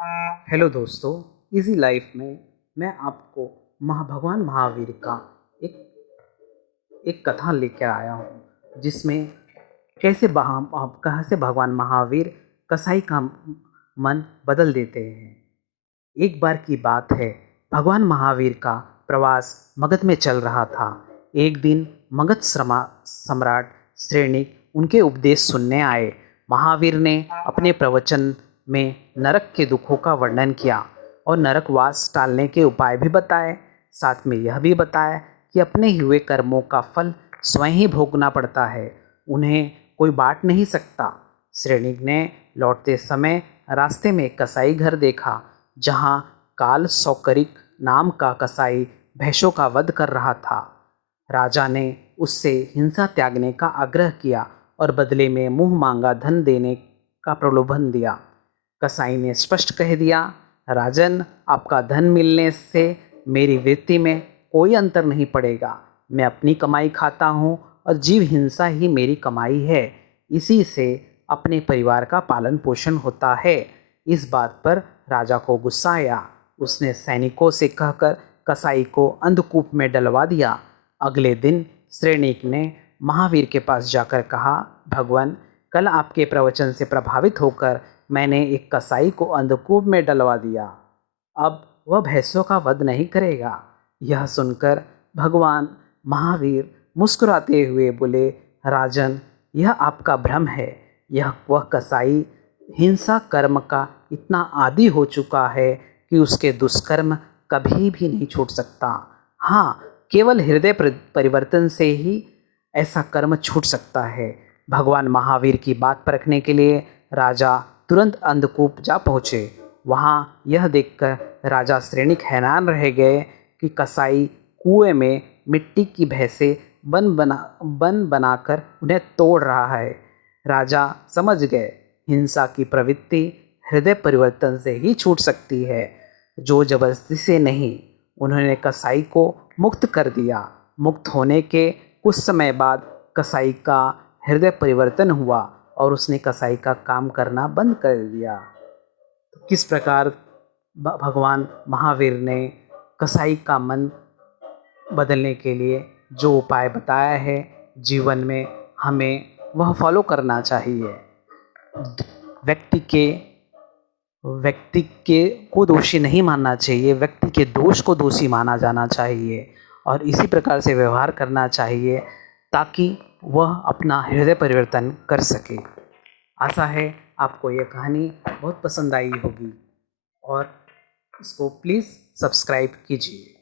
Hello दोस्तों। Easy life में मैं आपको भगवान महावीर का एक एक कथा लेकर आया हूँ, जिसमें कहाँ से भगवान महावीर कसाई का मन बदल देते हैं। एक बार की बात है, भगवान महावीर का प्रवास मगध में चल रहा था। एक दिन मगध सम्राट श्रेणिक उनके उपदेश सुनने आए। महावीर ने अपने प्रवचन में नरक के दुखों का वर्णन किया और नरकवास टालने के उपाय भी बताए। साथ में यह भी बताया कि अपने ही हुए कर्मों का फल स्वयं ही भोगना पड़ता है, उन्हें कोई बांट नहीं सकता। श्रेणिक ने लौटते समय रास्ते में एक कसाई घर देखा, जहाँ काल सौकरिक नाम का कसाई भैंसों का वध कर रहा था। राजा ने उससे हिंसा त्यागने का आग्रह किया और बदले में मुंह मांगा धन देने का प्रलोभन दिया। कसाई ने स्पष्ट कह दिया, राजन, आपका धन मिलने से मेरी वृत्ति में कोई अंतर नहीं पड़ेगा। मैं अपनी कमाई खाता हूँ और जीव हिंसा ही मेरी कमाई है। इसी से अपने परिवार का पालन पोषण होता है। इस बात पर राजा को गुस्सा आया। उसने सैनिकों से कहकर कसाई को अंधकूप में डलवा दिया। अगले दिन श्रेणिक ने महावीर के पास जाकर कहा, भगवान, कल आपके प्रवचन से प्रभावित होकर मैंने एक कसाई को अंधकूप में डलवा दिया। अब वह भैंसों का वध नहीं करेगा। यह सुनकर भगवान महावीर मुस्कुराते हुए बोले, राजन, यह आपका भ्रम है। वह कसाई हिंसा कर्म का इतना आदी हो चुका है कि उसके दुष्कर्म कभी भी नहीं छूट सकता। हाँ, केवल हृदय परिवर्तन से ही ऐसा कर्म छूट सकता है। भगवान महावीर की बात परखने के लिए राजा तुरंत अंधकूप जा पहुँचे। वहाँ यह देखकर राजा श्रेणिक हैरान रह गए कि कसाई कुएं में मिट्टी की भैंसें बन बनाकर उन्हें तोड़ रहा है। राजा समझ गए, हिंसा की प्रवृत्ति हृदय परिवर्तन से ही छूट सकती है, जो जबरदस्ती से नहीं। उन्होंने कसाई को मुक्त कर दिया। मुक्त होने के कुछ समय बाद कसाई का हृदय परिवर्तन हुआ और उसने कसाई का काम करना बंद कर दिया। तो किस प्रकार भगवान महावीर ने कसाई का मन बदलने के लिए जो उपाय बताया है, जीवन में हमें वह फॉलो करना चाहिए। व्यक्ति के को दोषी नहीं मानना चाहिए, व्यक्ति के दोष को दोषी माना जाना चाहिए और इसी प्रकार से व्यवहार करना चाहिए ताकि वह अपना हृदय परिवर्तन कर सके। आशा है आपको यह कहानी बहुत पसंद आई होगी और इसको प्लीज़ सब्सक्राइब कीजिए।